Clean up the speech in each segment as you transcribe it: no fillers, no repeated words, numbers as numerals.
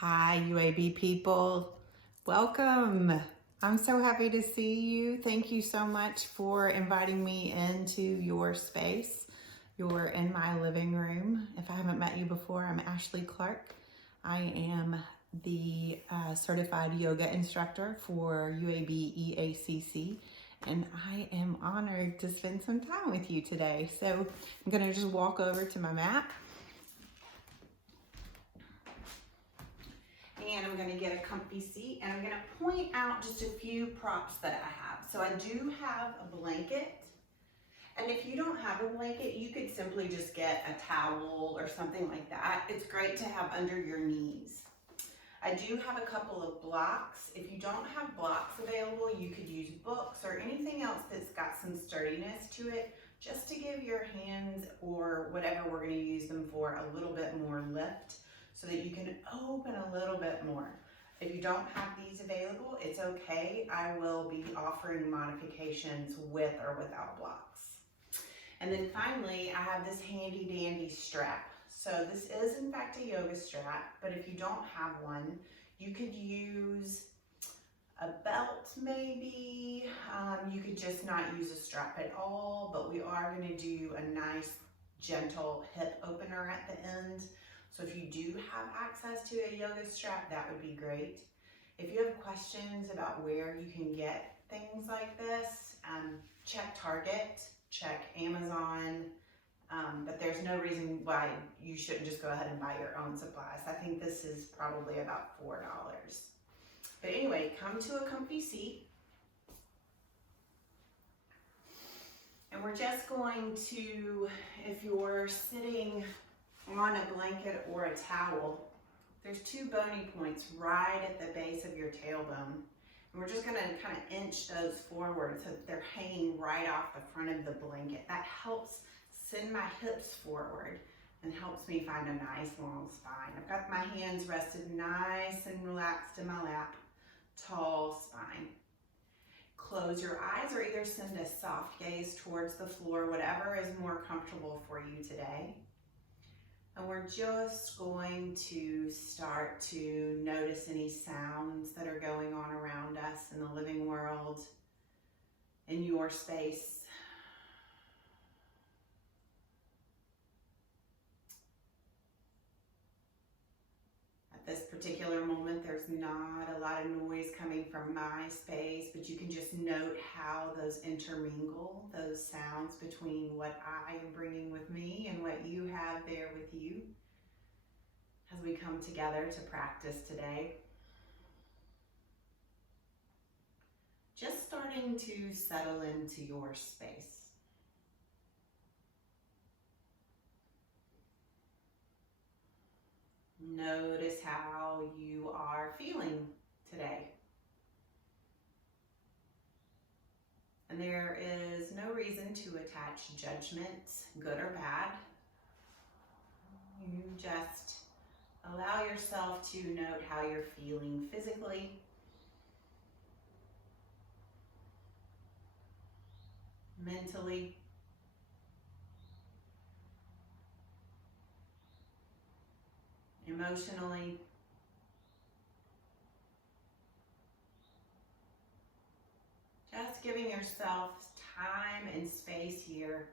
Hi, UAB people. Welcome. I'm so happy to see you. Thank you so much for inviting me into your space. You're in my living room. If I haven't met you before, I'm Ashley Clarke. I am the certified yoga instructor for UAB EACC, and I am honored to spend some time with you today. So I'm going to just walk over to my mat. And I'm going to get a comfy seat, and I'm going to point out just a few props that I have. So I do have a blanket, and if you don't have a blanket, you could simply just get a towel or something like that. It's great to have under your knees. I do have a couple of blocks. If you don't have blocks available, you could use books or anything else that's got some sturdiness to it, just to give your hands or whatever we're going to use them for a little bit more lift, so that you can open a little bit more. If you don't have these available, it's okay. I will be offering modifications with or without blocks. And then finally, I have this handy dandy strap. So this is in fact a yoga strap, but if you don't have one, you could use a belt maybe. You could just not use a strap at all, but we are going to do a nice gentle hip opener at the end. So if you do have access to a yoga strap, that would be great. If you have questions about where you can get things like this, check Target, check Amazon, but there's no reason why you shouldn't just go ahead and buy your own supplies. I think this is probably about $4. But anyway, come to a comfy seat. And we're just going to, if you're sitting on a blanket or a towel, there's two bony points right at the base of your tailbone. And we're just gonna kind of inch those forward so that they're hanging right off the front of the blanket. That helps send my hips forward and helps me find a nice long spine. I've got my hands rested nice and relaxed in my lap, tall spine. Close your eyes or either send a soft gaze towards the floor, whatever is more comfortable for you today. And we're just going to start to notice any sounds that are going on around us in the living world, in your space. At this particular moment, there's not a lot of noise coming from my space, but you can just note how those intermingle, those sounds between what I am bringing with me and what you have there with you as we come together to practice today. Just starting to settle into your space. Notice how you are feeling today. And there is no reason to attach judgment, good or bad. You just allow yourself to note how you're feeling physically. Mentally. Emotionally. Just giving yourself time and space here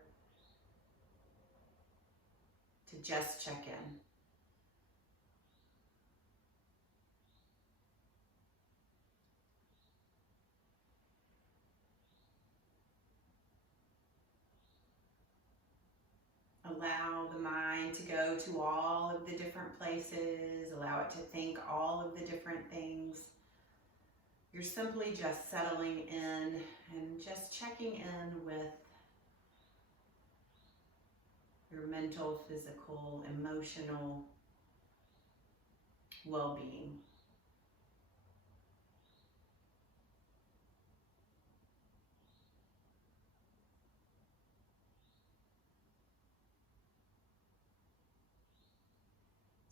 to just check in. Allow the mind to go to all of the different places. Allow it to think all of the different things. You're simply just settling in and just checking in with your mental, physical, emotional well-being.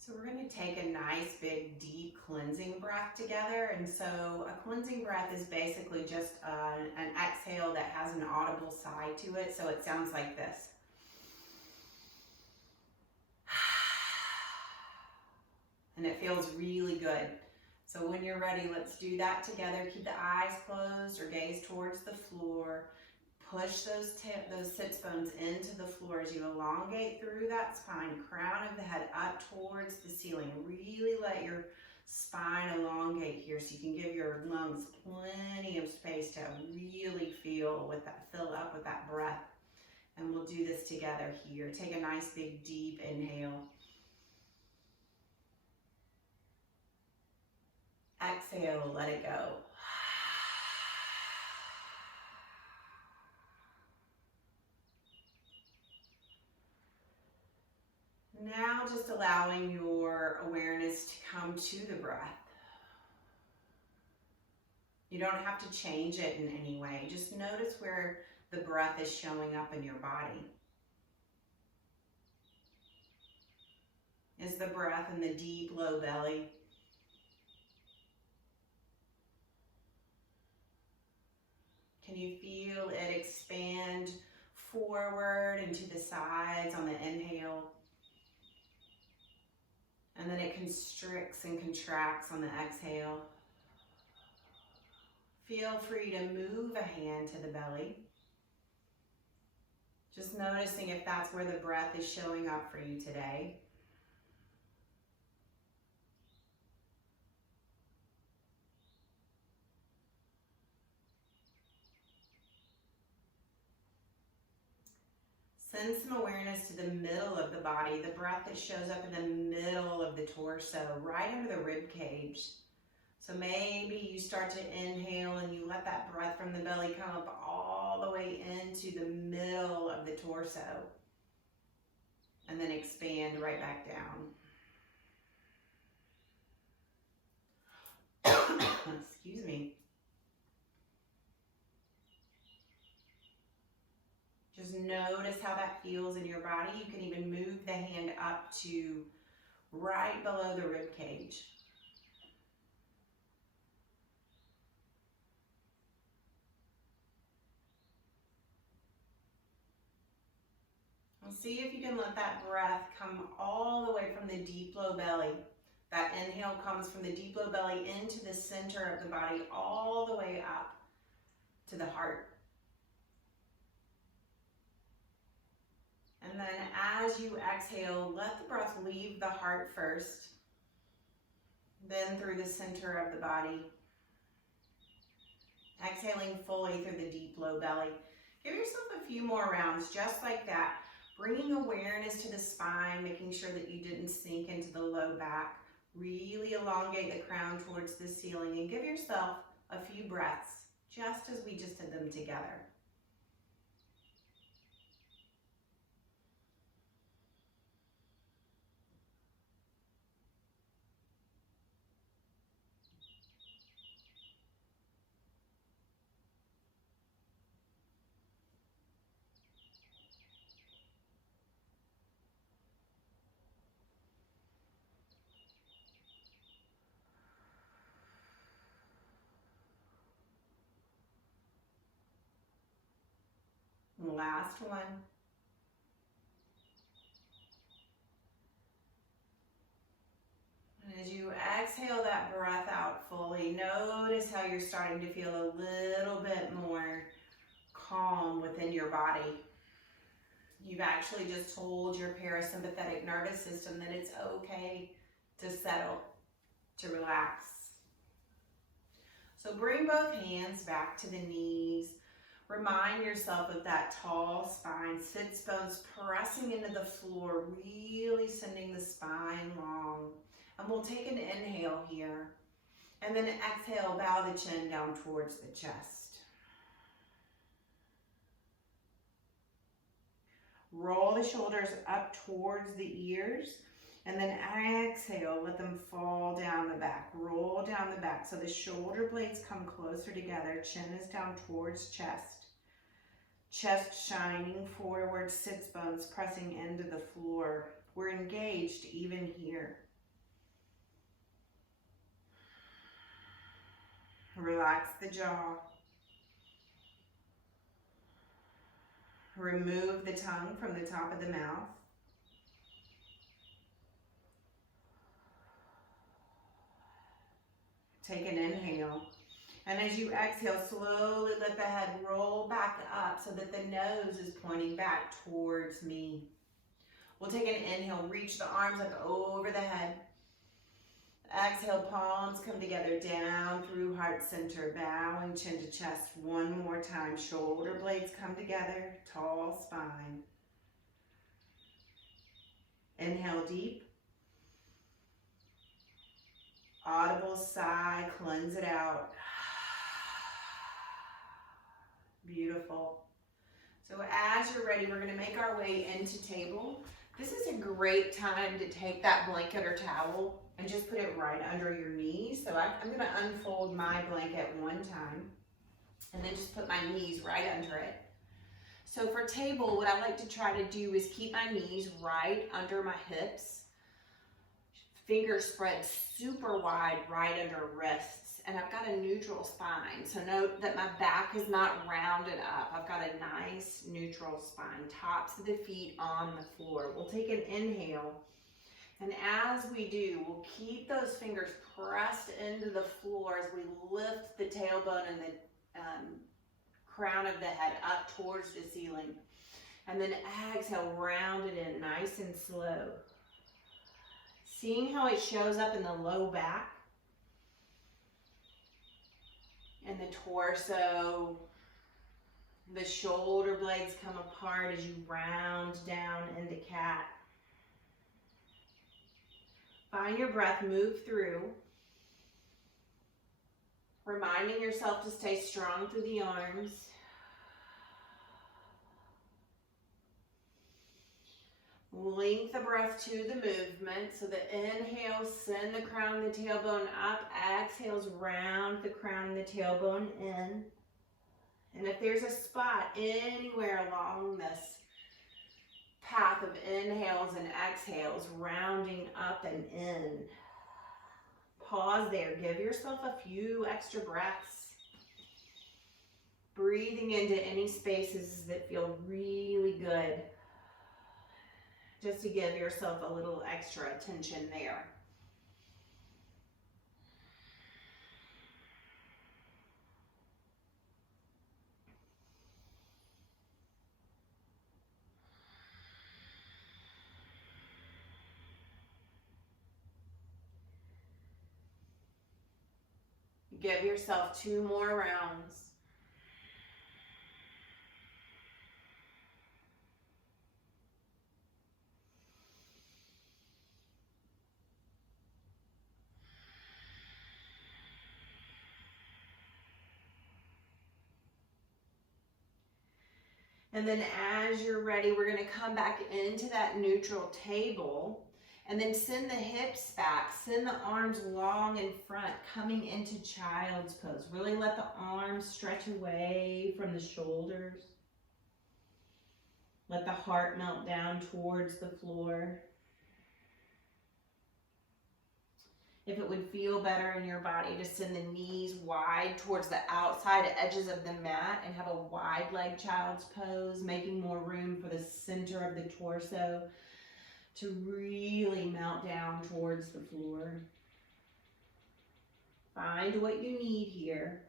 So we're going to take a nice big deep cleansing breath together. And so a cleansing breath is basically just an exhale that has an audible side to it. So it sounds like this. and it feels really good. So when you're ready, let's do that together. Keep the eyes closed or gaze towards the floor. Push those sits bones into the floor as you elongate through that spine, crown of the head up towards the ceiling. Really let your spine elongate here so you can give your lungs plenty of space to really fill up with that breath. And we'll do this together here. Take a nice big deep inhale. Exhale, let it go. Now just allowing your awareness to come to the breath. You don't have to change it in any way. Just notice where the breath is showing up in your body. Is the breath in the deep, low belly? Can you feel it expand forward and to the sides on the inhale? And then it constricts and contracts on the exhale. Feel free to move a hand to the belly. Just noticing if that's where the breath is showing up for you today. Send some awareness to the middle of the body, the breath that shows up in the middle of the torso, right under the rib cage. So maybe you start to inhale and you let that breath from the belly come up all the way into the middle of the torso. And then expand right back down. Excuse me. Just notice how that feels in your body. You can even move the hand up to right below the rib cage. And see if you can let that breath come all the way from the deep low belly. That inhale comes from the deep low belly into the center of the body, all the way up to the heart. And then as you exhale, let the breath leave the heart first, then through the center of the body. Exhaling fully through the deep low belly. Give yourself a few more rounds just like that, bringing awareness to the spine, making sure that you didn't sink into the low back. Really elongate the crown towards the ceiling and give yourself a few breaths, just as we just did them together. Last one. And as you exhale that breath out fully, notice how you're starting to feel a little bit more calm within your body. You've actually just told your parasympathetic nervous system that it's okay to settle, to relax. So bring both hands back to the knees. Remind yourself of that tall spine, sits bones pressing into the floor, really sending the spine long. And we'll take an inhale here. And then exhale, bow the chin down towards the chest. Roll the shoulders up towards the ears. And then exhale, let them fall down the back. Roll down the back so the shoulder blades come closer together. Chin is down towards chest. Chest shining forward, sits bones pressing into the floor. We're engaged even here. Relax the jaw. Remove the tongue from the top of the mouth. Take an inhale. And as you exhale, slowly let the head roll back up so that the nose is pointing back towards me. We'll take an inhale, reach the arms up over the head. Exhale, palms come together down through heart center, bowing chin to chest. One more time, shoulder blades come together, tall spine. Inhale deep. Audible sigh, cleanse it out. Beautiful. So as you're ready, we're gonna make our way into table. This is a great time to take that blanket or towel and just put it right under your knees. So I'm gonna unfold my blanket one time and then just put my knees right under it. So for table, what I like to try to do is keep my knees right under my hips. Fingers spread super wide right under wrists. And I've got a neutral spine. So note that my back is not rounded up. I've got a nice neutral spine. Tops of the feet on the floor. We'll take an inhale. And as we do, we'll keep those fingers pressed into the floor as we lift the tailbone and the crown of the head up towards the ceiling. And then exhale, round it in nice and slow. Seeing how it shows up in the low back and the torso. The shoulder blades come apart as you round down into cat. Find your breath, move through. Reminding yourself to stay strong through the arms. Link the breath to the movement. So the inhale, send the crown and the tailbone up. Exhales, round the crown and the tailbone in. And if there's a spot anywhere along this path of inhales and exhales, rounding up and in, pause there. Give yourself a few extra breaths. Breathing into any spaces that feel really good. Just to give yourself a little extra attention there. Give yourself 2 more rounds. And then as you're ready, we're gonna come back into that neutral table and then send the hips back, send the arms long in front, coming into child's pose. Really let the arms stretch away from the shoulders. Let the heart melt down towards the floor. If it would feel better in your body to send the knees wide towards the outside edges of the mat and have a wide leg child's pose, making more room for the center of the torso to really melt down towards the floor. Find what you need here.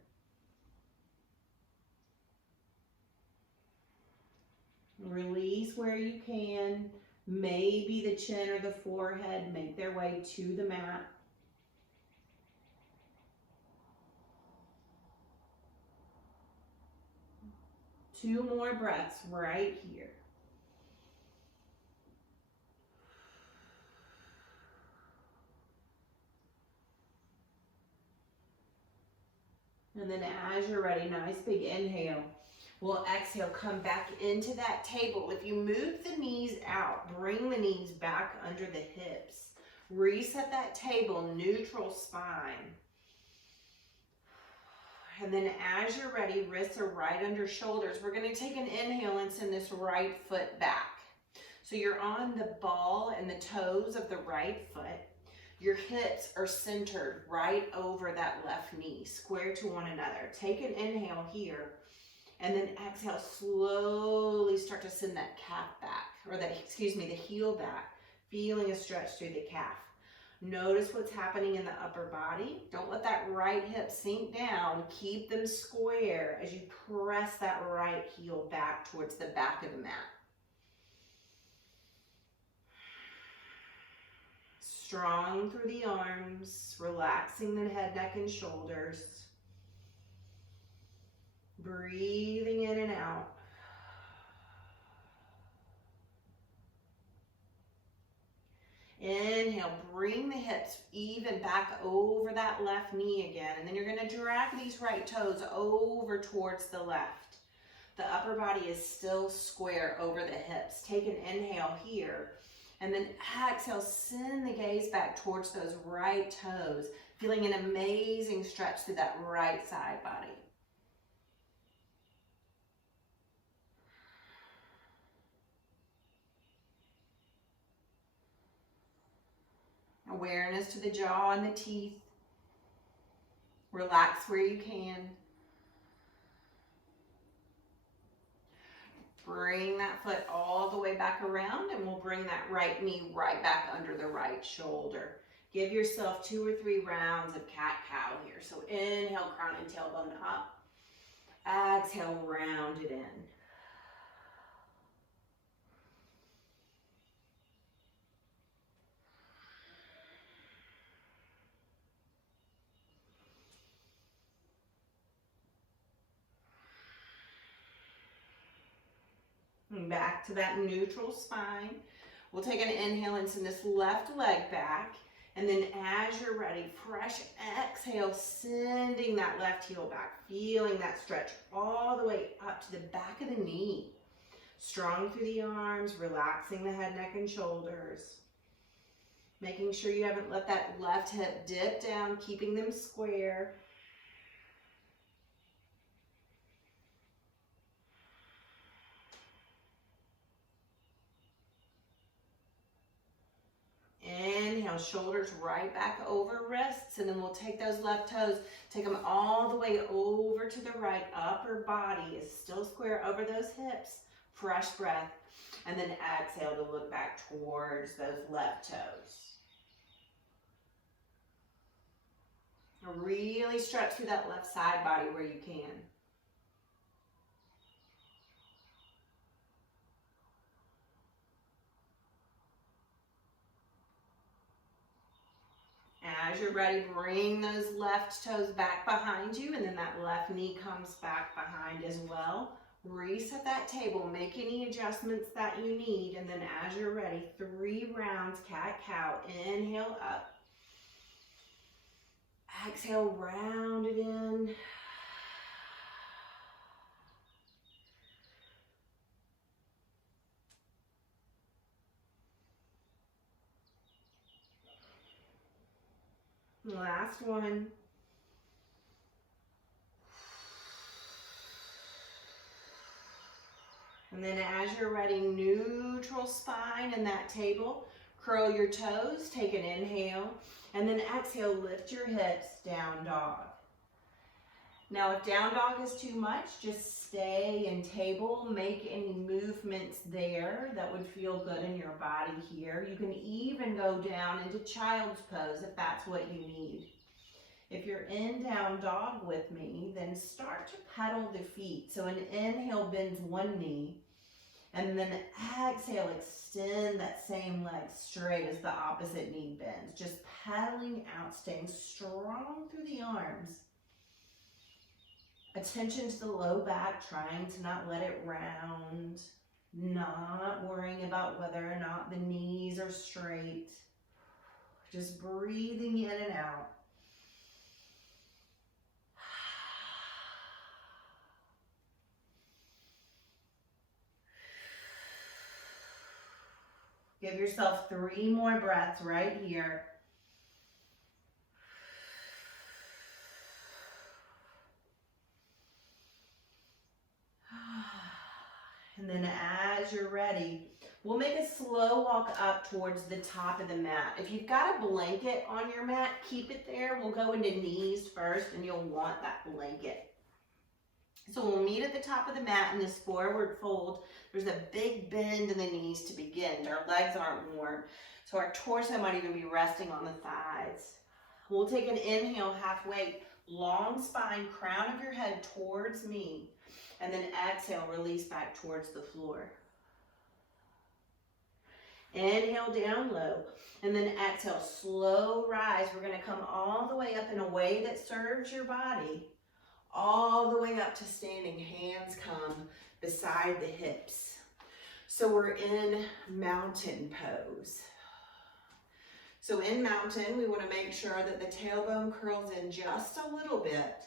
Release where you can. Maybe the chin or the forehead make their way to the mat. Two more breaths right here. And then as you're ready, nice big inhale. We'll exhale, come back into that table. If you move the knees out, bring the knees back under the hips. Reset that table, neutral spine. And then as you're ready, wrists are right under shoulders. We're gonna take an inhale and send this right foot back. So you're on the ball and the toes of the right foot. Your hips are centered right over that left knee, square to one another. Take an inhale here, and then exhale, slowly start to send that calf back, or the heel back, feeling a stretch through the calf. Notice what's happening in the upper body. Don't let that right hip sink down. Keep them square as you press that right heel back towards the back of the mat. Strong through the arms, relaxing the head, neck, and shoulders. Breathing in and out. Inhale, bring the hips even back over that left knee again. And then you're going to drag these right toes over towards the left. The upper body is still square over the hips. Take an inhale here. And then exhale, send the gaze back towards those right toes. Feeling an amazing stretch through that right side body. Awareness to the jaw and the teeth. Relax where you can. Bring that foot all the way back around, and we'll bring that right knee right back under the right shoulder. Give yourself 2 or 3 rounds of cat-cow here. So inhale, crown and tailbone up. Exhale, round it in. And back to that neutral spine. We'll take an inhale and send this left leg back. And then as you're ready, fresh exhale, sending that left heel back, feeling that stretch all the way up to the back of the knee. Strong through the arms, relaxing the head, neck, and shoulders. Making sure you haven't let that left hip dip down, keeping them square. Inhale, shoulders right back over wrists, and then we'll take those left toes, take them all the way over to the right. Upper body is still square over those hips. Fresh breath, and then exhale to look back towards those left toes. Really stretch through that left side body where you can. As you're ready, bring those left toes back behind you, and then that left knee comes back behind as well. Reset that table, make any adjustments that you need, and then as you're ready, 3 rounds cat-cow. Inhale up. Exhale, round it in. Last one. And then as you're ready, neutral spine in that table. Curl your toes, take an inhale, and then exhale, lift your hips, down dog. Now if down dog is too much, just stay in table. Make any movements there that would feel good in your body here. You can even go down into child's pose if that's what you need. If you're in down dog with me, then start to pedal the feet. So an inhale bends one knee, and then exhale, extend that same leg straight as the opposite knee bends. Just pedaling out, staying strong through the arms. Attention to the low back, trying to not let it round. Not worrying about whether or not the knees are straight. Just breathing in and out. Give yourself 3 more breaths right here. And then as you're ready, we'll make a slow walk up towards the top of the mat. If you've got a blanket on your mat, keep it there. We'll go into knees first, and you'll want that blanket. So we'll meet at the top of the mat in this forward fold. There's a big bend in the knees to begin. Our legs aren't warm, so our torso might even be resting on the thighs. We'll take an inhale, half weight, long spine, crown of your head towards me, and then exhale, release back towards the floor. Inhale down low, and then exhale, slow rise. We're going to come all the way up in a way that serves your body, all the way up to standing. Hands come beside the hips. So we're in mountain pose. So in mountain, we want to make sure that the tailbone curls in just a little bit.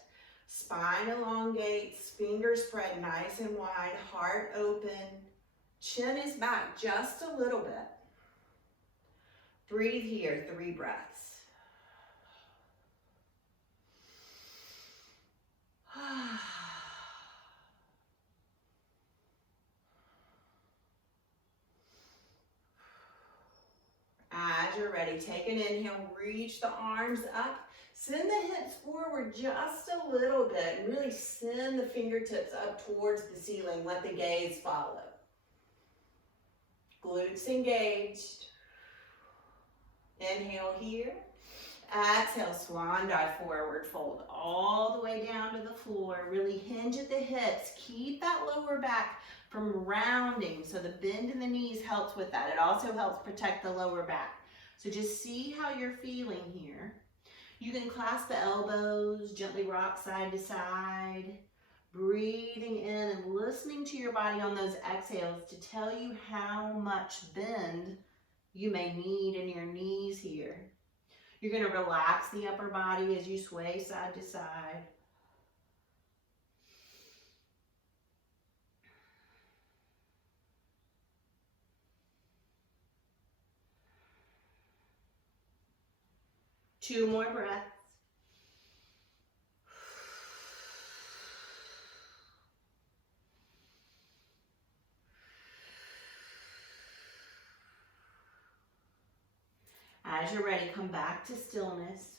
Spine elongates, fingers spread nice and wide, heart open. Chin is back just a little bit. Breathe here, 3 breaths. As you're ready, take an inhale, reach the arms up. Send the hips forward just a little bit and really send the fingertips up towards the ceiling. Let the gaze follow. Glutes engaged. Inhale here. Exhale, swan dive, forward fold all the way down to the floor. Really hinge at the hips. Keep that lower back from rounding, so the bend in the knees helps with that. It also helps protect the lower back. So just see how you're feeling here. You can clasp the elbows, gently rock side to side, breathing in and listening to your body on those exhales to tell you how much bend you may need in your knees here. You're going to relax the upper body as you sway side to side. Two more breaths. As you're ready, come back to stillness.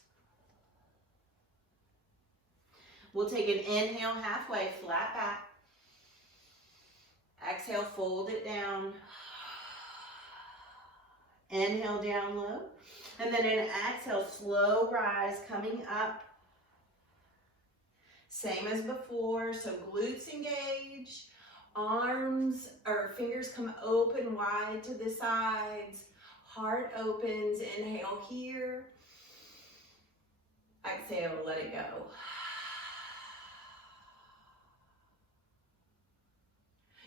We'll take an inhale halfway, flat back. Exhale, fold it down. Inhale down low. And then an exhale, slow rise, coming up. Same as before, so glutes engage. Arms or fingers come open wide to the sides. Heart opens, inhale here. Exhale, let it go.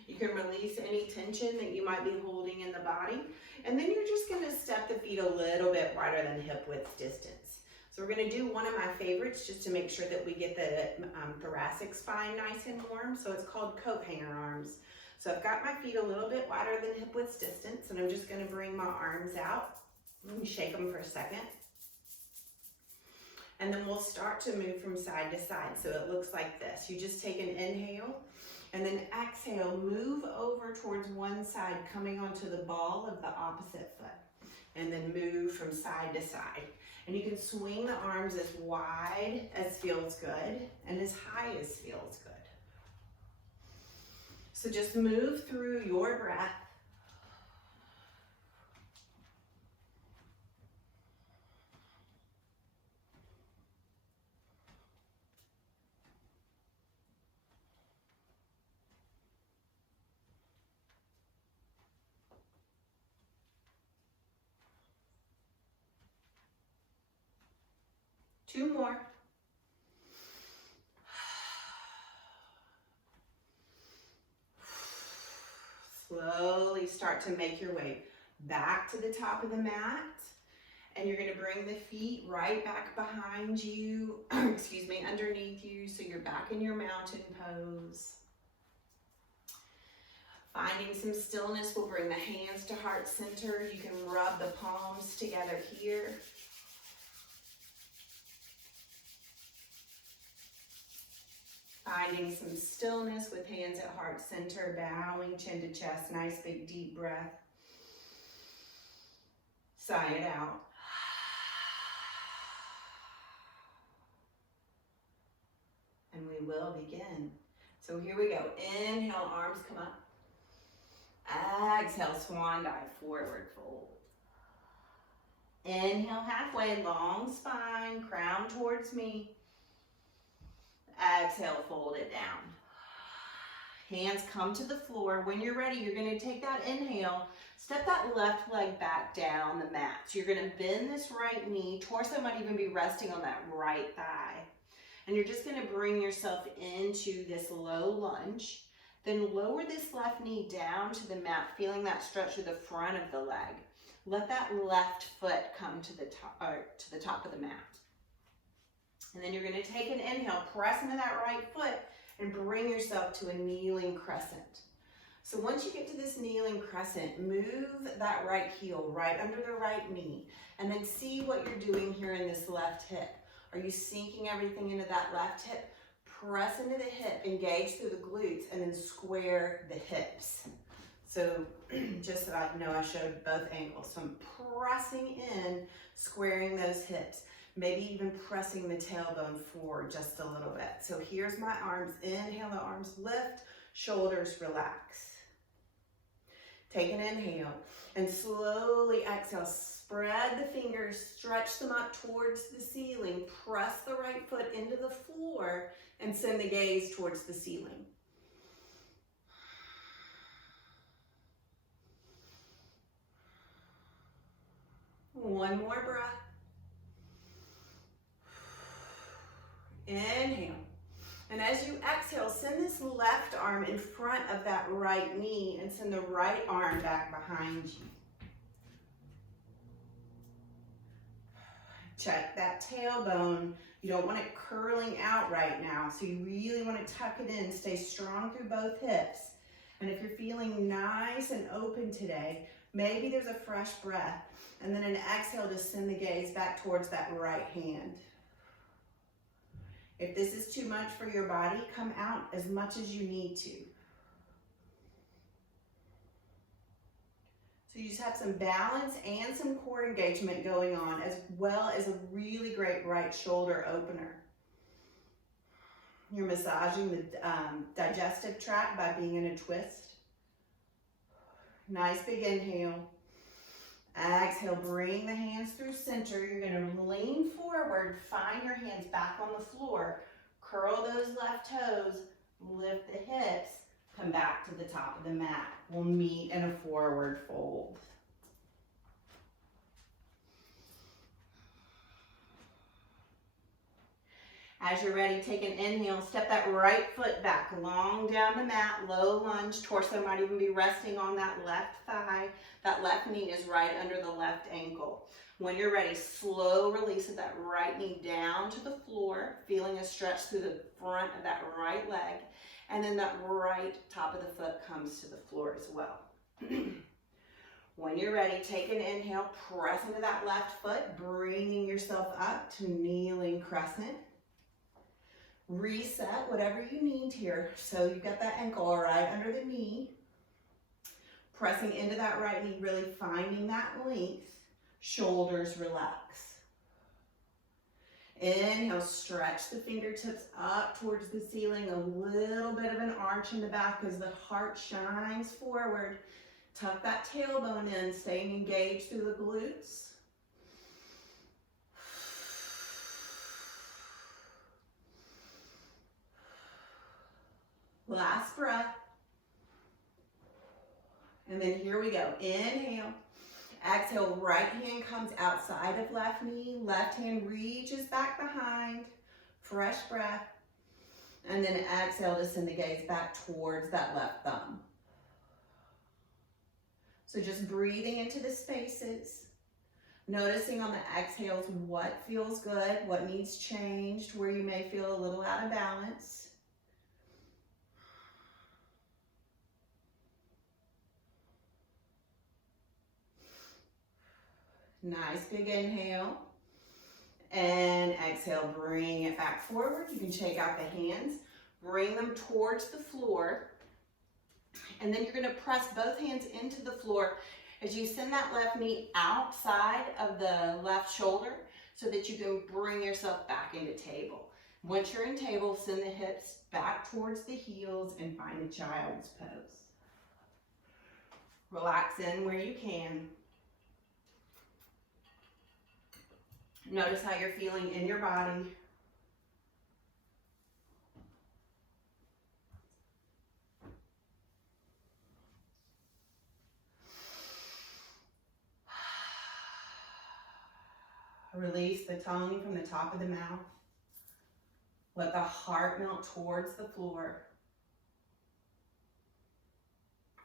You can release any tension that you might be holding in the body. And then you're just gonna step the feet a little bit wider than hip width distance. So we're gonna do one of my favorites just to make sure that we get the thoracic spine nice and warm. So it's called coat hanger arms. So I've got my feet a little bit wider than hip width distance, and I'm just gonna bring my arms out. Let me shake them for a second. And then we'll start to move from side to side. So it looks like this. You just take an inhale, and then exhale, move over towards one side, coming onto the ball of the opposite foot. And then move from side to side. And you can swing the arms as wide as feels good, and as high as feels good. So just move through your breath. Two more. Slowly start to make your way back to the top of the mat. And you're going to bring the feet right back behind you, excuse me, underneath you, so you're back in your mountain pose. Finding some stillness, we'll bring the hands to heart center. You can rub the palms together here. Finding some stillness with hands at heart center, bowing chin to chest, nice big deep breath. Sigh it out. And we will begin. So here we go. Inhale, arms come up. Exhale, swan dive, forward fold. Inhale, halfway, long spine, crown towards me. Exhale, fold it down. Hands come to the floor. When you're ready, you're going to take that inhale, step that left leg back down the mat. So you're going to bend this right knee. Torso might even be resting on that right thigh. And you're just going to bring yourself into this low lunge. Then lower this left knee down to the mat, feeling that stretch through the front of the leg. Let that left foot come to the top of the mat. And then you're going to take an inhale, press into that right foot, and bring yourself to a kneeling crescent. So once you get to this kneeling crescent, move that right heel right under the right knee, and then see what you're doing here in this left hip. Are you sinking everything into that left hip? Press into the hip, engage through the glutes, and then square the hips. So just so I know, I showed both ankles. So I'm pressing in, squaring those hips. Maybe even pressing the tailbone forward just a little bit. So here's my arms. Inhale, the arms lift, shoulders relax. Take an inhale and slowly exhale. Spread the fingers, stretch them up towards the ceiling. Press the right foot into the floor and send the gaze towards the ceiling. One more breath. Inhale. And as you exhale, send this left arm in front of that right knee and send the right arm back behind you. Check that tailbone. You don't want it curling out right now, so you really want to tuck it in. Stay strong through both hips. And if you're feeling nice and open today, maybe there's a fresh breath. And then an exhale to send the gaze back towards that right hand. If this is too much for your body, come out as much as you need to. So you just have some balance and some core engagement going on, as well as a really great right shoulder opener. You're massaging the digestive tract by being in a twist. Nice big inhale. Exhale, bring the hands through center. You're going to lean forward, find your hands back on the floor, curl those left toes, lift the hips, come back to the top of the mat. We'll meet in a forward fold. As you're ready, take an inhale, step that right foot back, long down the mat, low lunge. Torso might even be resting on that left thigh. That left knee is right under the left ankle. When you're ready, slow release of that right knee down to the floor, feeling a stretch through the front of that right leg. And then that right top of the foot comes to the floor as well. When you're ready, take an inhale, press into that left foot, bringing yourself up to kneeling crescent. Reset whatever you need here. So you've got that ankle right under the knee. Pressing into that right knee, really finding that length. Shoulders relax. Inhale, stretch the fingertips up towards the ceiling. A little bit of an arch in the back as the heart shines forward. Tuck that tailbone in, staying engaged through the glutes. Last breath. And then here we go. Inhale. Exhale, right hand comes outside of left knee. Left hand reaches back behind. Fresh breath. And then exhale to send the gaze back towards that left thumb. So just breathing into the spaces. Noticing on the exhales what feels good, what needs changed, where you may feel a little out of balance. Nice big inhale, and exhale, bring it back forward. You can shake out the hands, bring them towards the floor, and then you're gonna press both hands into the floor as you send that left knee outside of the left shoulder so that you can bring yourself back into table. Once you're in table, send the hips back towards the heels and find a child's pose. Relax in where you can. Notice how you're feeling in your body. Release the tongue from the top of the mouth. Let the heart melt towards the floor.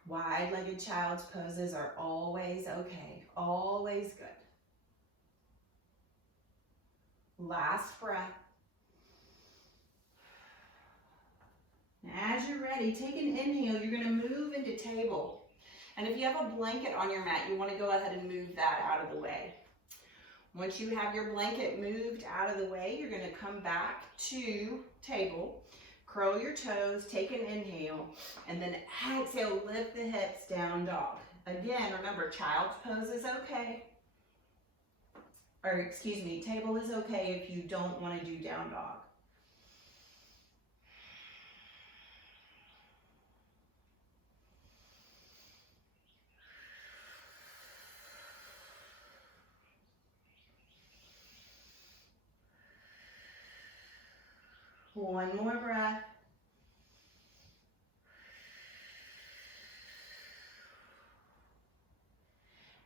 Wide-legged child's poses are always okay, always good. Last breath. Now, as you're ready, take an inhale. You're going to move into table. And if you have a blanket on your mat, you want to go ahead and move that out of the way. Once you have your blanket moved out of the way, you're going to come back to table. Curl your toes, take an inhale, and then exhale, lift the hips, down dog. Again, remember, child's pose is okay. Or excuse me, table is okay if you don't want to do down dog. One more breath.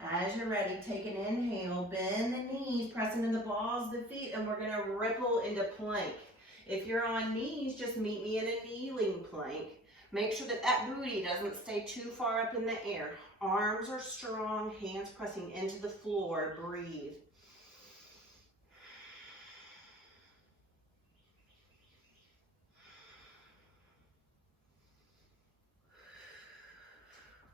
As you're ready, take an inhale, bend the knees, press into the balls of the feet, and we're gonna ripple into plank. If you're on knees, just meet me in a kneeling plank. Make sure that that booty doesn't stay too far up in the air. Arms are strong, hands pressing into the floor. Breathe.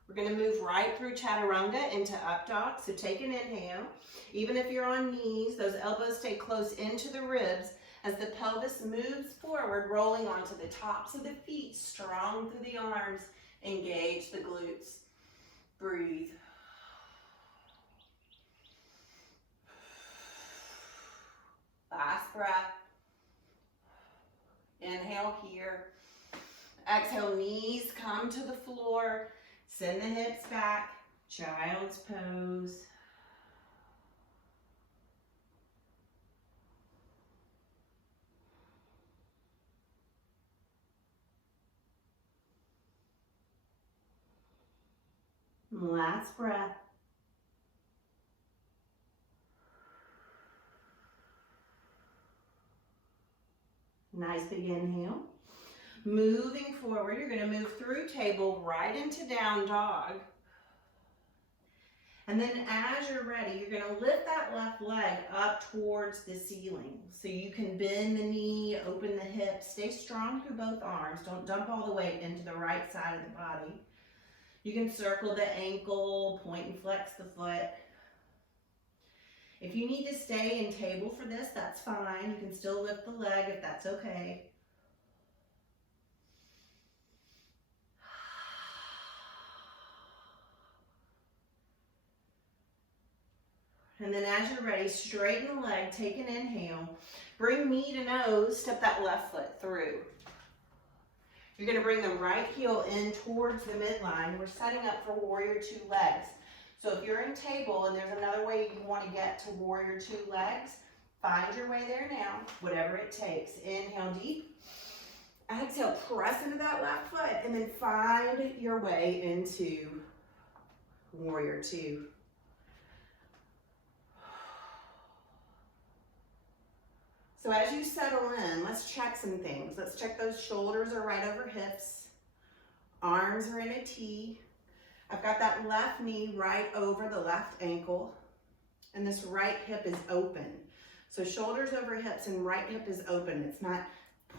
We're going to move right through chaturanga into up dog. So take an inhale. Even if you're on knees, those elbows stay close into the ribs as the pelvis moves forward, rolling onto the tops of the feet, strong through the arms. Engage the glutes. Breathe. Last breath. Inhale here. Exhale, knees come to the floor. Send the hips back, child's pose. Last breath. Nice big inhale. Moving forward, you're going to move through table right into down dog. And then as you're ready, you're going to lift that left leg up towards the ceiling. So you can bend the knee, open the hips, stay strong through both arms. Don't dump all the weight into the right side of the body. You can circle the ankle, point and flex the foot. If you need to stay in table for this, that's fine. You can still lift the leg if that's okay. And then as you're ready, straighten the leg, take an inhale. Bring knee to nose, step that left foot through. You're going to bring the right heel in towards the midline. We're setting up for warrior two legs. So if you're in table and there's another way you want to get to warrior two legs, find your way there now, whatever it takes. Inhale deep. Exhale, press into that left foot, and then find your way into warrior two. So as you settle in, let's check some things. Let's check those shoulders are right over hips. Arms are in a T. I've got that left knee right over the left ankle. And this right hip is open. So shoulders over hips and right hip is open. It's not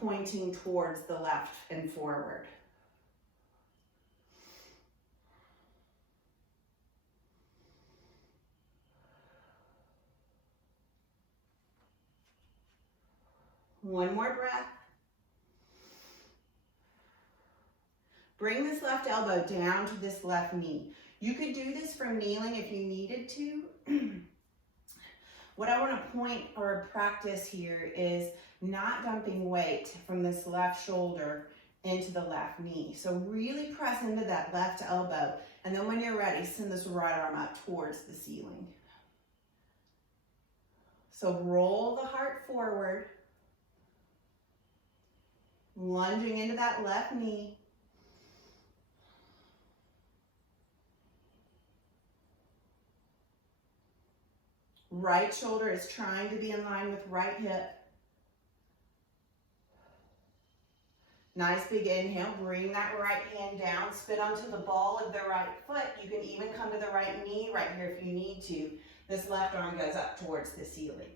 pointing towards the left and forward. One more breath. Bring this left elbow down to this left knee. You could do this from kneeling if you needed to, What I want to point or practice here is not dumping weight from this left shoulder into the left knee. So really press into that left elbow, and then when you're ready, send this right arm up towards the ceiling. So roll the heart forward, lunging into that left knee. Right shoulder is trying to be in line with right hip. Nice big inhale, bring that right hand down, spit onto the ball of the right foot. You can even come to the right knee right here if you need to. This left arm goes up towards the ceiling.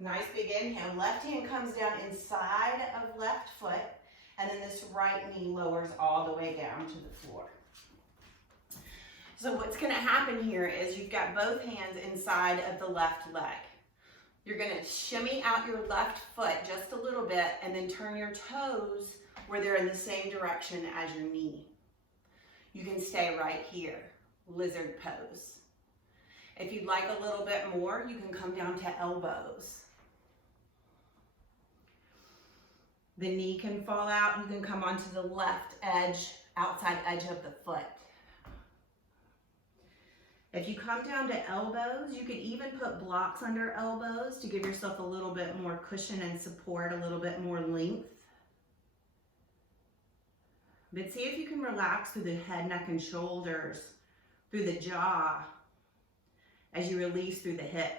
Nice big inhale, left hand comes down inside of left foot, and then this right knee lowers all the way down to the floor. So what's gonna happen here is you've got both hands inside of the left leg. You're gonna shimmy out your left foot just a little bit and then turn your toes where they're in the same direction as your knee. You can stay right here, lizard pose. If you'd like a little bit more, you can come down to elbows. The knee can fall out. You can come onto the left edge, outside edge of the foot. If you come down to elbows, you could even put blocks under elbows to give yourself a little bit more cushion and support, a little bit more length. But see if you can relax through the head, neck, and shoulders, through the jaw, as you release through the hip.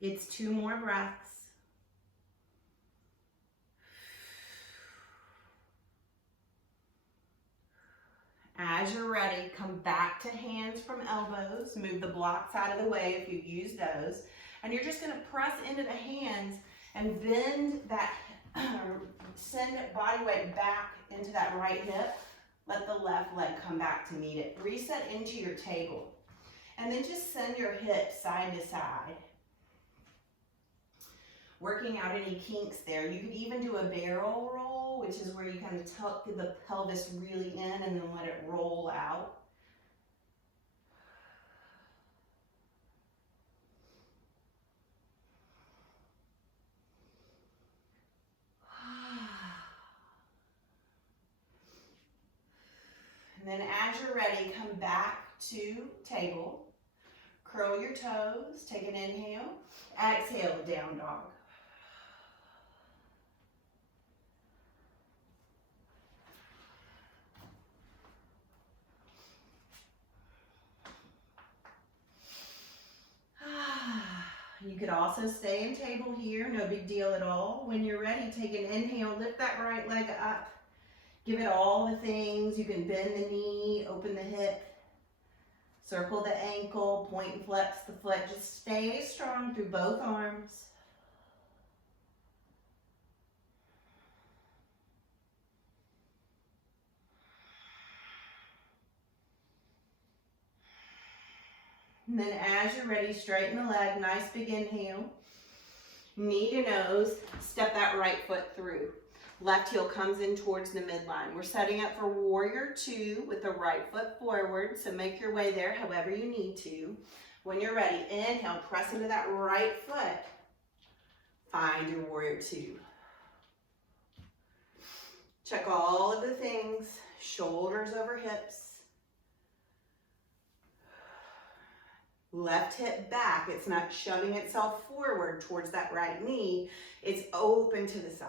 It's 2 more breaths. As you're ready, come back to hands from elbows. Move the blocks out of the way if you've used those. And you're just gonna press into the hands and bend that, send body weight back into that right hip. Let the left leg come back to meet it. Reset into your table. And then just send your hips side to side. Working out any kinks there. You could even do a barrel roll, which is where you kind of tuck the pelvis really in and then let it roll out. And then as you're ready, come back to table. Curl your toes, take an inhale. Exhale, down dog. You could also stay in table here, no big deal at all. When you're ready, take an inhale, lift that right leg up. Give it all the things. You can bend the knee, open the hip, circle the ankle, point and flex the foot. Just stay strong through both arms. And then as you're ready, straighten the leg, nice big inhale. Knee to nose, step that right foot through. Left heel comes in towards the midline. We're setting up for warrior 2 with the right foot forward, so make your way there however you need to. When you're ready, inhale, press into that right foot. Find your warrior 2. Check all of the things, shoulders over hips. Left hip back, it's not shoving itself forward towards that right knee, it's open to the side.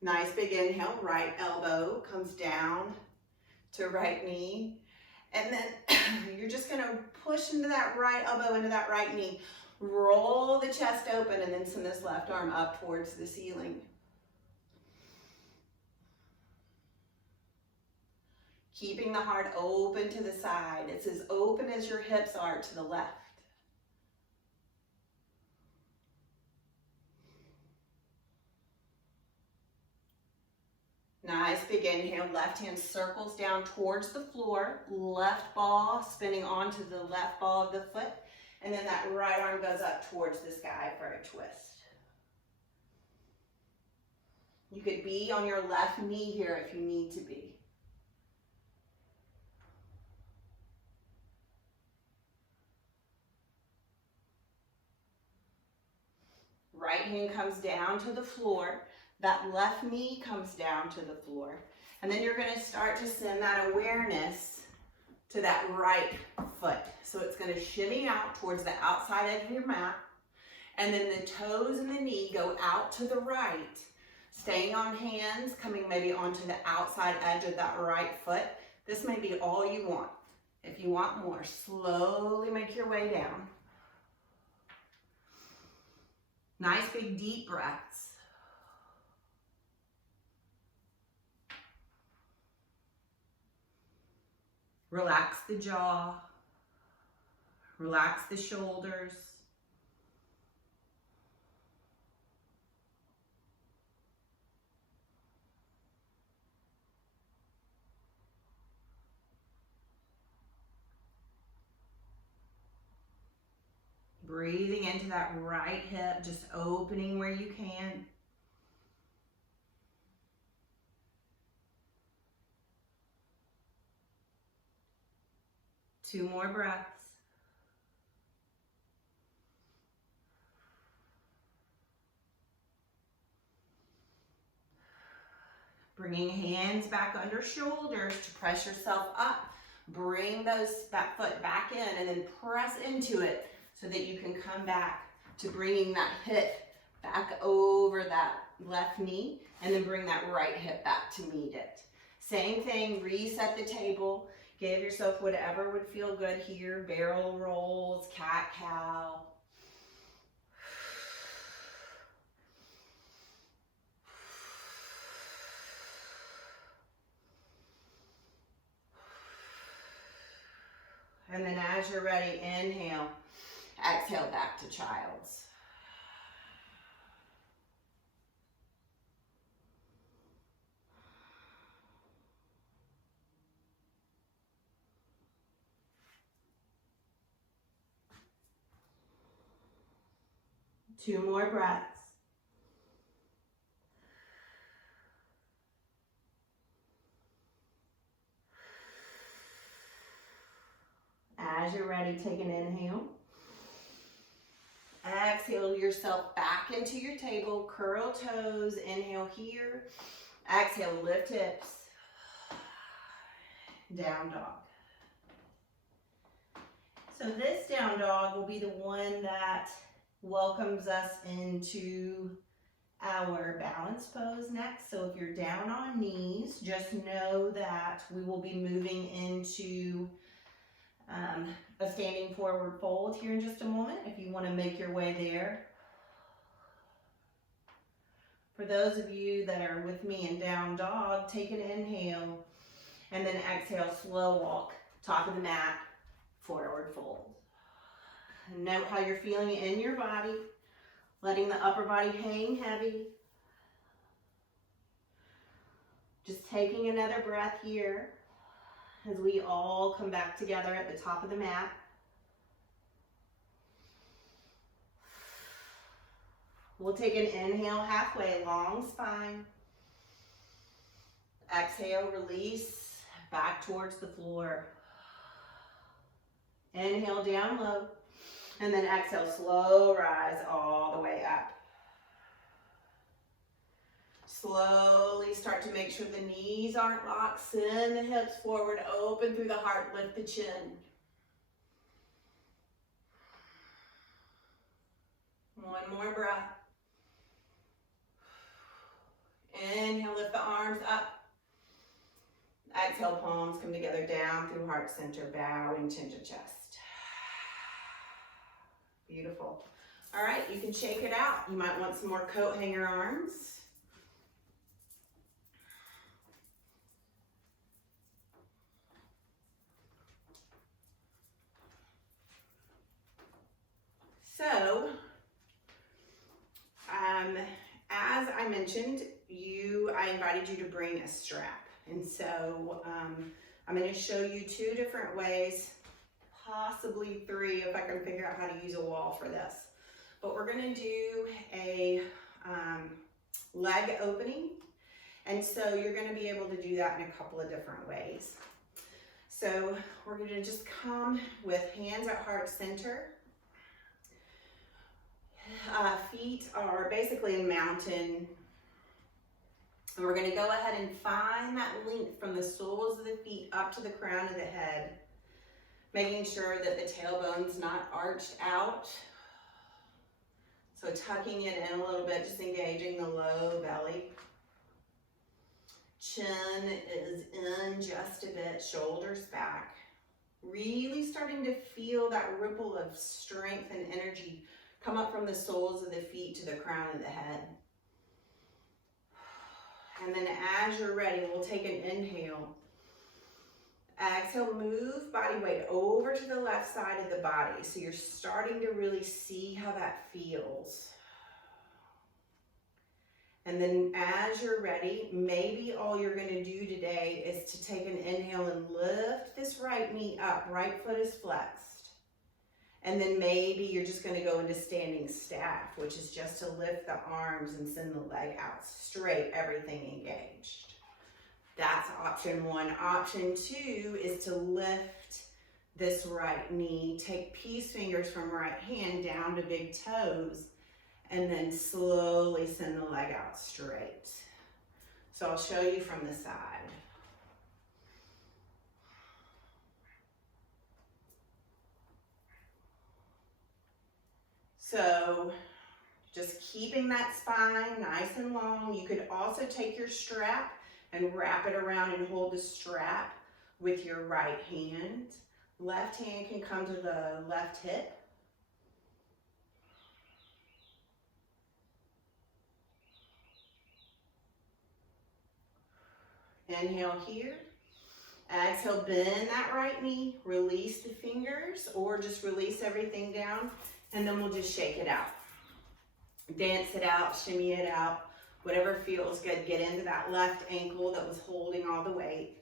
Nice big inhale, right elbow comes down to right knee. And then you're just gonna push into that right elbow, into that right knee. Roll the chest open and then send this left arm up towards the ceiling. Keeping the heart open to the side. It's as open as your hips are to the left. Nice big inhale. Left hand circles down towards the floor. Left ball spinning onto the left ball of the foot. And then that right arm goes up towards the sky for a twist. You could be on your left knee here if you need to be. Right hand comes down to the floor. That left knee comes down to the floor. And then you're going to start to send that awareness to that right foot. So it's going to shimmy out towards the outside edge of your mat. And then the toes and the knee go out to the right. Staying on hands, coming maybe onto the outside edge of that right foot. This may be all you want. If you want more, slowly make your way down. Nice big deep breaths. Relax the jaw. Relax the shoulders. Breathing into that right hip, just opening where you can. Two more breaths. Bringing hands back under shoulders to press yourself up. Bring that foot back in and then press into it so that you can come back to bringing that hip back over that left knee and then bring that right hip back to meet it. Same thing, reset the table. Give yourself whatever would feel good here. Barrel rolls, cat-cow. And then as you're ready, inhale. Exhale back to child's. Two more breaths. As you're ready, take an inhale. Exhale yourself back into your table. Curl toes. Inhale here. Exhale, lift hips. Down dog. So this down dog will be the one that welcomes us into our balance pose next. So if you're down on knees, just know that we will be moving into a standing forward fold here in just a moment if you want to make your way there. For those of you that are with me in down dog, take an inhale and then exhale, slow walk, top of the mat, forward fold. Note how you're feeling in your body, letting the upper body hang heavy. Just taking another breath here as we all come back together at the top of the mat. We'll take an inhale halfway, long spine. Exhale, release, back towards the floor. Inhale, down low. And then exhale, slow rise all the way up. Slowly start to make sure the knees aren't locked. Send the hips forward, open through the heart, lift the chin. One more breath. Inhale, lift the arms up. Exhale, palms come together down through heart center, bowing chin to chest. Beautiful. All right, you can shake it out. You might want some more coat hanger arms. mentioned, I invited you to bring a strap. And so I'm going to show you 2 different ways, possibly 3 if I can figure out how to use a wall for this. But we're going to do a leg opening. And so you're going to be able to do that in a couple of different ways. So we're going to just come with hands at heart center. Feet are basically in mountain. And we're going to go ahead and find that length from the soles of the feet up to the crown of the head, making sure that the tailbone's not arched out. So tucking it in a little bit, just engaging the low belly. Chin is in just a bit, shoulders back. Really starting to feel that ripple of strength and energy come up from the soles of the feet to the crown of the head. And then as you're ready, we'll take an inhale. Exhale, move body weight over to the left side of the body. So you're starting to really see how that feels. And then as you're ready, maybe all you're going to do today is to take an inhale and lift this right knee up. Right foot is flexed. And then maybe you're just going to go into standing staff, which is just to lift the arms and send the leg out straight, everything engaged. That's option 1. Option 2 is to lift this right knee, take peace fingers from right hand down to big toes, and then slowly send the leg out straight. So I'll show you from the side. So just keeping that spine nice and long. You could also take your strap and wrap it around and hold the strap with your right hand. Left hand can come to the left hip. Inhale here. Exhale, bend that right knee. Release the fingers or just release everything down. And then we'll just shake it out. Dance it out, shimmy it out. Whatever feels good. Get into that left ankle that was holding all the weight.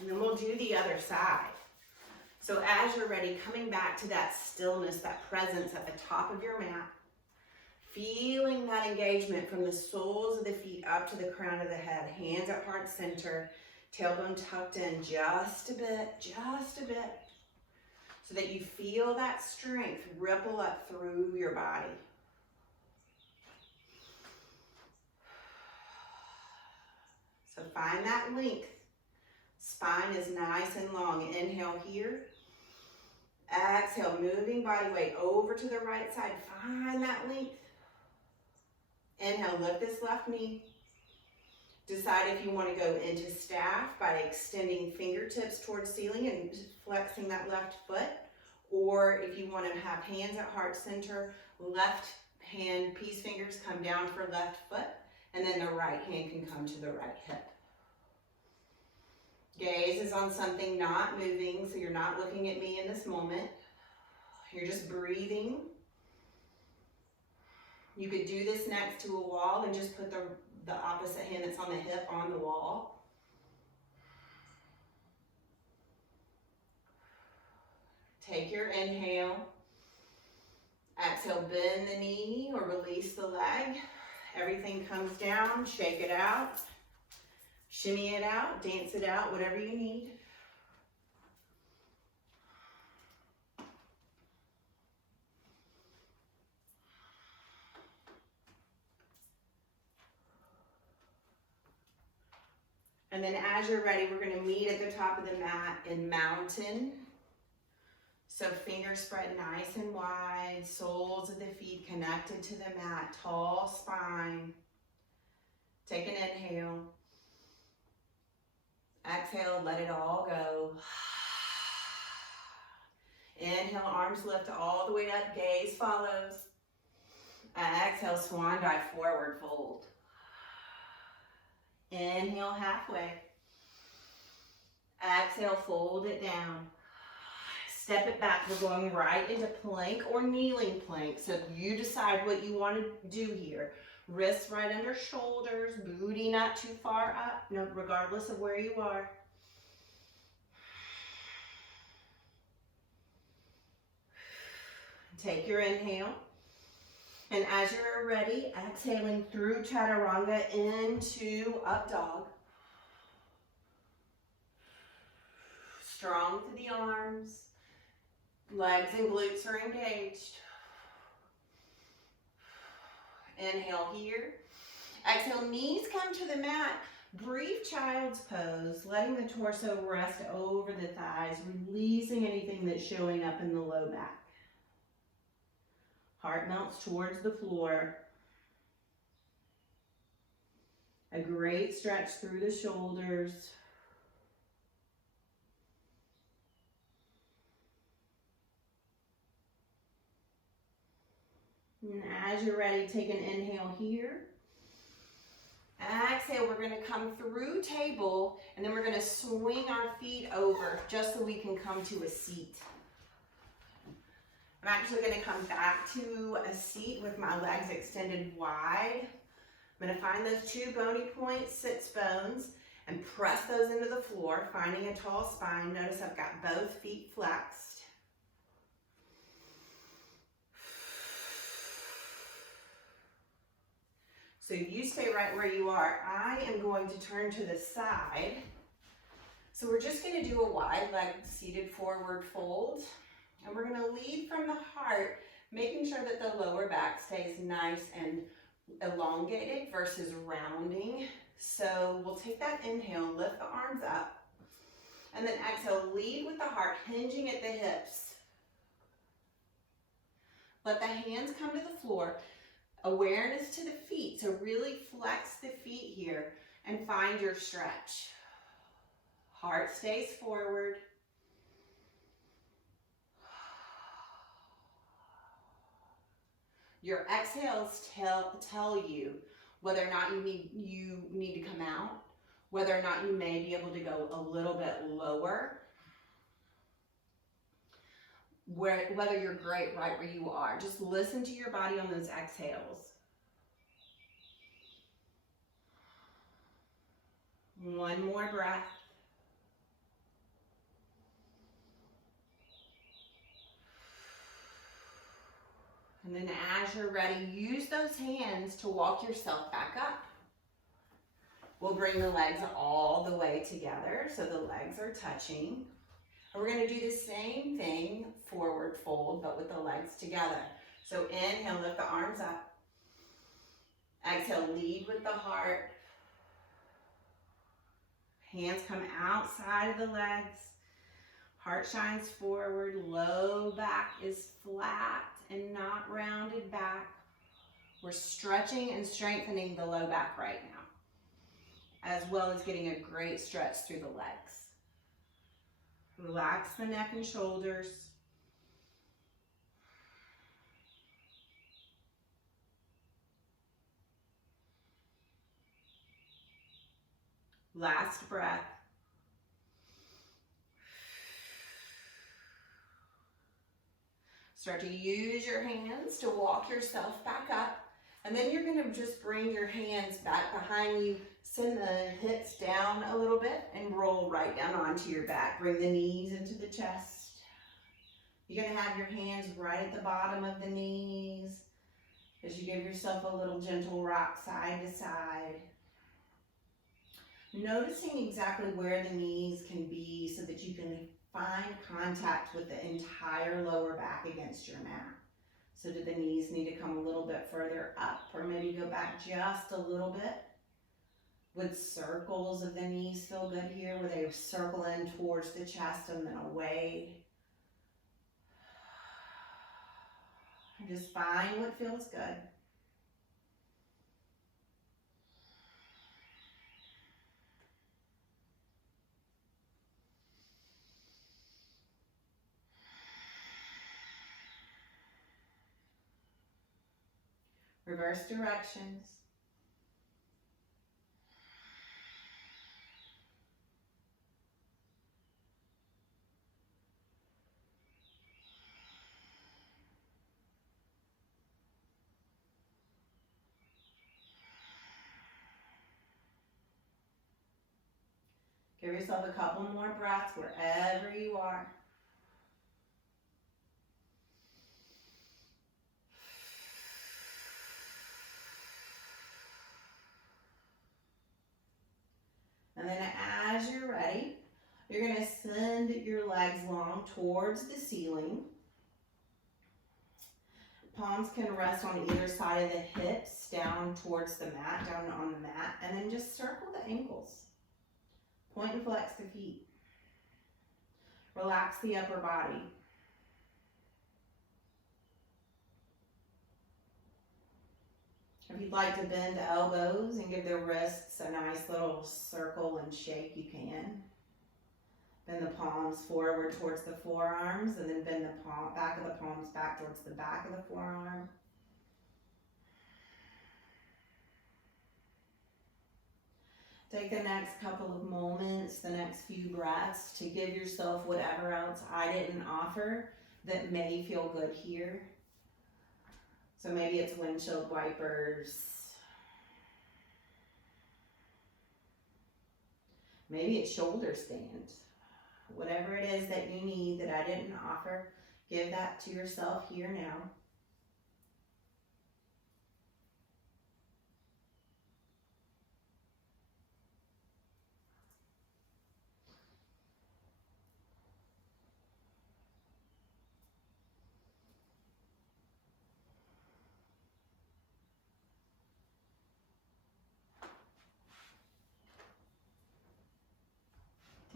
And then we'll do the other side. So as you're ready, coming back to that stillness, that presence at the top of your mat, feeling that engagement from the soles of the feet up to the crown of the head, hands at heart center, tailbone tucked in just a bit, so that you feel that strength ripple up through your body. So find that length. Spine is nice and long. Inhale here. Exhale, moving body weight over to the right side. Find that length. Inhale, lift this left knee. Decide if you want to go into staff by extending fingertips towards ceiling and flexing that left foot. Or if you want to have hands at heart center, left hand, peace fingers come down for left foot, and then the right hand can come to the right hip. Gaze is on something not moving, so you're not looking at me in this moment. You're just breathing. You could do this next to a wall and just put the opposite hand that's on the hip on the wall. Take your inhale. Exhale, bend the knee or release the leg. Everything comes down, shake it out. Shimmy it out, dance it out, whatever you need. And then as you're ready, we're going to meet at the top of the mat in mountain. So fingers spread nice and wide, soles of the feet connected to the mat, tall spine. Take an inhale. Exhale, let it all go. Inhale, arms lift all the way up, gaze follows. Exhale, swan dive, forward fold. Inhale, halfway. Exhale, fold it down. Step it back. We're going right into plank or kneeling plank. So you decide what you want to do here. Wrists right under shoulders, booty not too far up, no, regardless of where you are. Take your inhale. And as you're ready, exhaling through chaturanga into up dog. Strong through the arms. Legs and glutes are engaged. Inhale here. Exhale, knees come to the mat. Brief child's pose, letting the torso rest over the thighs, releasing anything that's showing up in the low back. Heart melts towards the floor. A great stretch through the shoulders. And as you're ready, take an inhale here. Exhale, we're going to come through table, and then we're going to swing our feet over just so we can come to a seat. I'm actually going to come back to a seat with my legs extended wide. I'm going to find those two bony points, sits bones, and press those into the floor, finding a tall spine. Notice I've got both feet flexed. So you stay right where you are. I am going to turn to the side. So we're just going to do a wide leg seated forward fold. And we're going to lead from the heart, making sure that the lower back stays nice and elongated versus rounding. So we'll take that inhale, lift the arms up, and then exhale, lead with the heart, hinging at the hips. Let the hands come to the floor. Awareness to the feet, so really flex the feet here and find your stretch. Heart stays forward. Your exhales tell you whether or not you need to come out, whether or not you may be able to go a little bit lower, whether you're great right where you are. Just listen to your body on those exhales. One more breath. And then as you're ready, use those hands to walk yourself back up. We'll bring the legs all the way together so the legs are touching. And we're going to do the same thing, forward fold, but with the legs together. So inhale, lift the arms up. Exhale, lead with the heart. Hands come outside of the legs. Heart shines forward. Low back is flat and not rounded back. We're stretching and strengthening the low back right now, as well as getting a great stretch through the legs. Relax the neck and shoulders. Last breath. Start to use your hands to walk yourself back up. And then you're going to just bring your hands back behind you. Send the hips down a little bit and roll right down onto your back. Bring the knees into the chest. You're going to have your hands right at the bottom of the knees as you give yourself a little gentle rock side to side. Noticing exactly where the knees can be so that you can find contact with the entire lower back against your mat. So do the knees need to come a little bit further up, or maybe go back just a little bit? Would circles of the knees feel good here, where they circle in towards the chest and then away? Just find what feels good. Reverse directions. Give yourself a couple more breaths wherever you are. And then as you're ready, you're going to send your legs long towards the ceiling. Palms can rest on either side of the hips, down towards the mat, down on the mat, and then just circle the ankles. Point and flex the feet. Relax the upper body. If you'd like to bend the elbows and give the wrists a nice little circle and shake, you can. Bend the palms forward towards the forearms, and then bend the back of the palms back towards the back of the forearm. Take the next couple of moments, the next few breaths, to give yourself whatever else I didn't offer that may feel good here. So maybe it's windshield wipers. Maybe it's shoulder stand. Whatever it is that you need that I didn't offer, give that to yourself here now.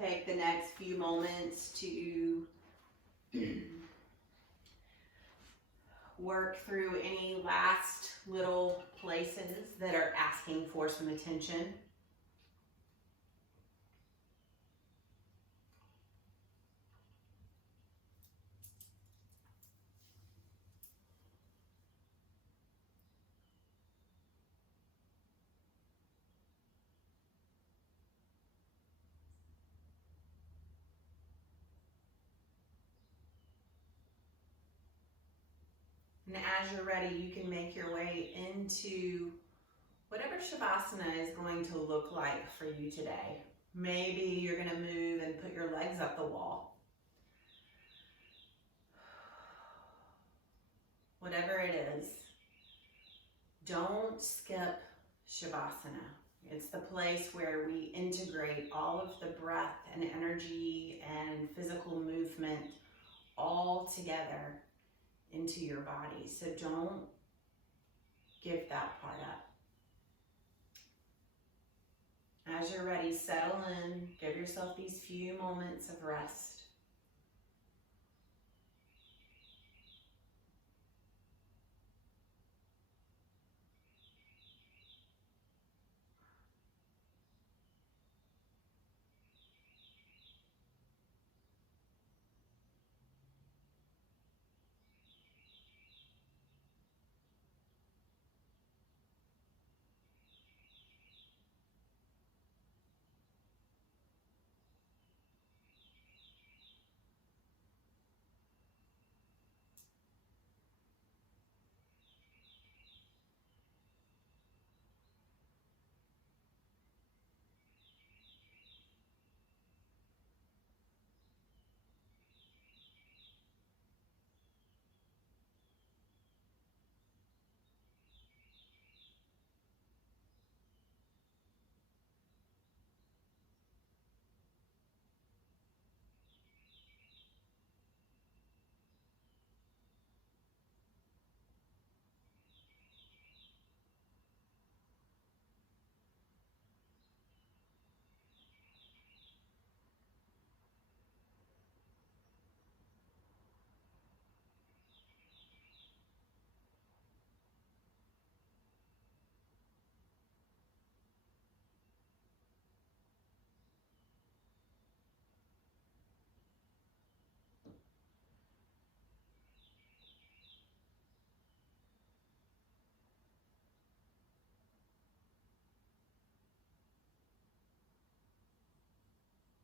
Take the next few moments to work through any last little places that are asking for some attention. And as you're ready, you can make your way into whatever Shavasana is going to look like for you today. Maybe you're going to move and put your legs up the wall. Whatever it is, don't skip Shavasana. It's the place where we integrate all of the breath and energy and physical movement all together into your body. So don't give that part up. As you're ready, settle in. Give yourself these few moments of rest.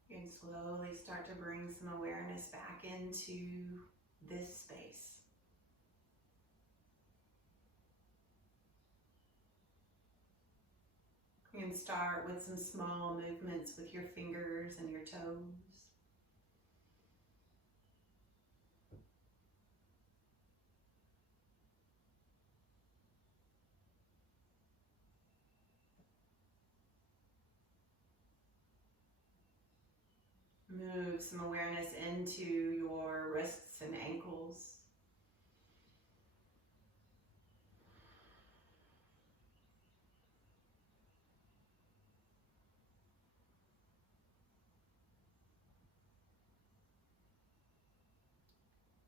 You can slowly start to bring some awareness back into this space. You can start with some small movements with your fingers and your toes. Move some awareness into your wrists and ankles.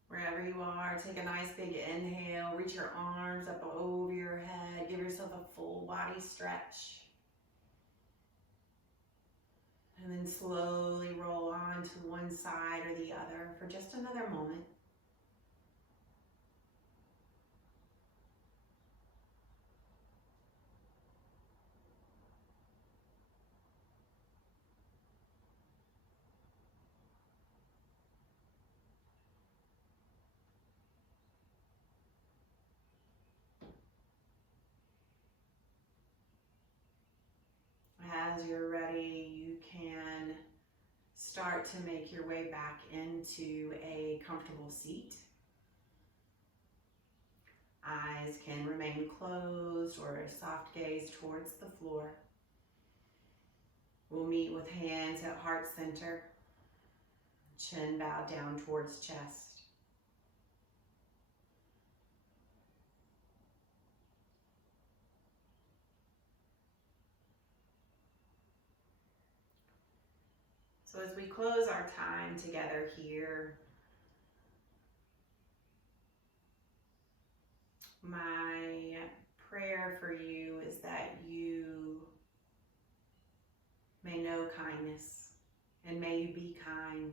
Wherever you are, take a nice big inhale, reach your arms up over your head, give yourself a full body stretch. And then slowly roll on to one side or the other for just another moment. As you're ready, you can start to make your way back into a comfortable seat. Eyes can remain closed or a soft gaze towards the floor. We'll meet with hands at heart center, chin bowed down towards chest. So as we close our time together here, my prayer for you is that you may know kindness, and may you be kind,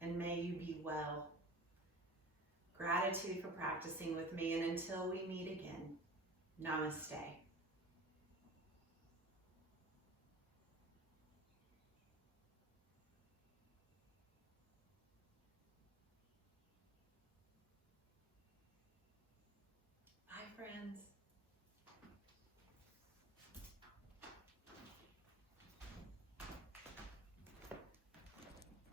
and may you be well. Gratitude for practicing with me, and until we meet again, namaste.